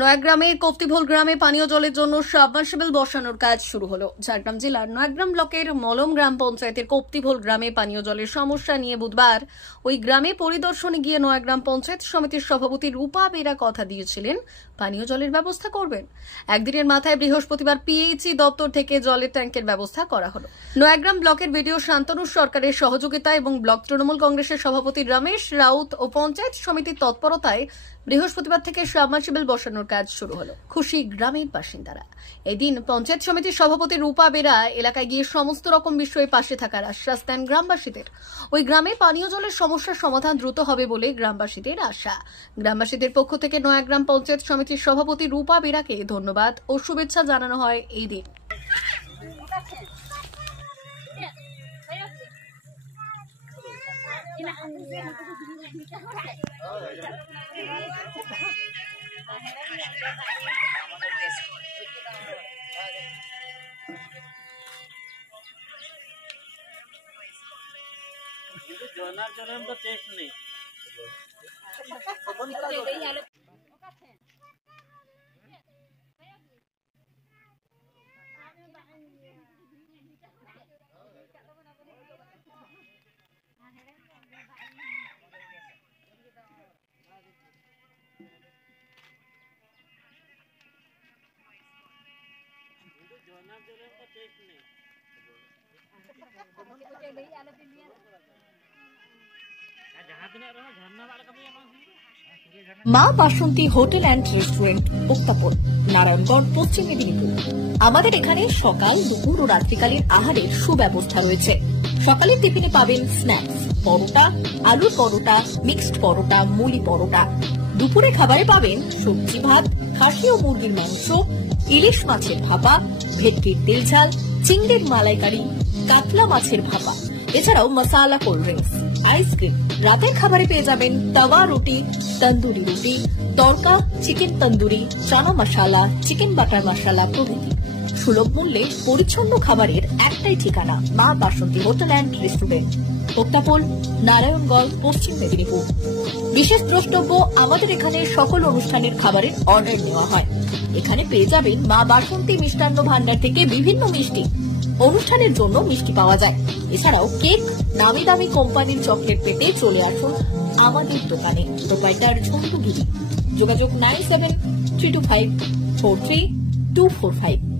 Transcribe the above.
নয়াগ্রামের কপ্তিভোল গ্রামে পানীয় জলের জন্য সাবমার্সিবল বসানোর কাজ শুরু হলো। ঝাড়গ্রাম জেলার নয়াগ্রাম ব্লকের মলম গ্রাম পঞ্চায়েতের কপ্তিভোল গ্রামে পানীয় জলের সমস্যা নিয়ে বুধবার ওই গ্রামে পরিদর্শনে গিয়ে নয়াগ্রাম পঞ্চায়েত সমিতির সভাপতি রূপা বেরা কথা দিয়েছিলেন পানীয় জলের ব্যবস্থা করবেন। একদিনের মাথায় বৃহস্পতিবার পিএইচই দপ্তর থেকে জলের ট্যাঙ্কের ব্যবস্থা করা হলো। নয়াগ্রাম ব্লকের বিডিও শান্তনু সরকারের সহযোগিতা এবং ব্লক তৃণমূল কংগ্রেসের সভাপতি রমেশ রাউত ও পঞ্চায়েত সমিতির তৎপরতায় বৃহস্পতিবার থেকে সাবমার্সিবল বসানোর কাজ শুরু হলো। খুশি গ্রামের বাসিন্দারা। এদিন পঞ্চায়েত সমিতির সভাপতি রূপা বেরা এলাকায় গিয়ে সমস্ত রকম বিষয়ে পাশে থাকার আশ্বাস দেন গ্রামবাসীদের। ওই গ্রামে পানীয় জলের সমস্যার সমাধান দ্রুত হবে বলে গ্রামবাসীদের আশা। গ্রামবাসীদের পক্ষ থেকে নয়াগ্রাম পঞ্চায়েত সমিতির সভাপতি রূপা বেরাকে ধন্যবাদ ও শুভেচ্ছা জানানো হয় এই দিন। জনার জলের তো টেস্ট নেই। জনার জলের তো টেস্ট নেই। মা বাসন্তী হোটেল অ্যান্ড রেস্টুরেন্ট, উত্তাপন, নারায়ণগঞ্জ, পশ্চিম মেদিনীপুর। আমাদের এখানে সকাল, দুপুর ও রাত্রিকালীন আহারের সুব্যবস্থা রয়েছে। সকালের টিফিনে পাবেন স্ন্যাক্স, পরোটা, আলুর পরোটা, মিক্সড পরোটা, মুলি পরোটা। দুপুরে খাবারে পাবেন সবজি ভাত, খাসি ও মুরগির মাংস, ইলিশ মাছের ভাপা, ভেটকির তেল ঝাল, চিংড়ির মালাইকারি, কাতলা মাছের ভাপা, এছাড়াও মশালা কোল্ড ড্রিঙ্কস, আইসক্রিম। রাতের খাবারে পেয়ে যাবেন তাওয়া রুটি, তন্দুরি রুটি, তড়কা, চিকেন তন্দুরি, চানা মশালা, চিকেন বাটার মশালা প্রভৃতি। সুলভ মূল্যে পরিচ্ছন্ন খাবারের একটাই ঠিকানা, মা বাসন্তী হোটেল অ্যান্ড রেস্টুরেন্ট, উত্তাপন, নারায়ণগঞ্জ, পশ্চিম মেদিনীপুর। বিশেষ দ্রষ্টব্য, আমাদের এখানে সকল অনুষ্ঠানের খাবারের অর্ডার নেওয়া হয়। এখানে পেয়ে যাবেন মা বাসন্তী মিষ্টান্ন ভান্ডার থেকে বিভিন্ন মিষ্টি। অনুষ্ঠানের জন্য মিষ্টি পাওয়া যায়। এছাড়াও কেক, নামি দামি কোম্পানির চকলেট পেতে চলে আসুন আমাদের দোকানে। প্রোপাইটার ঝন্টু গিরি। যোগাযোগ 9732543245।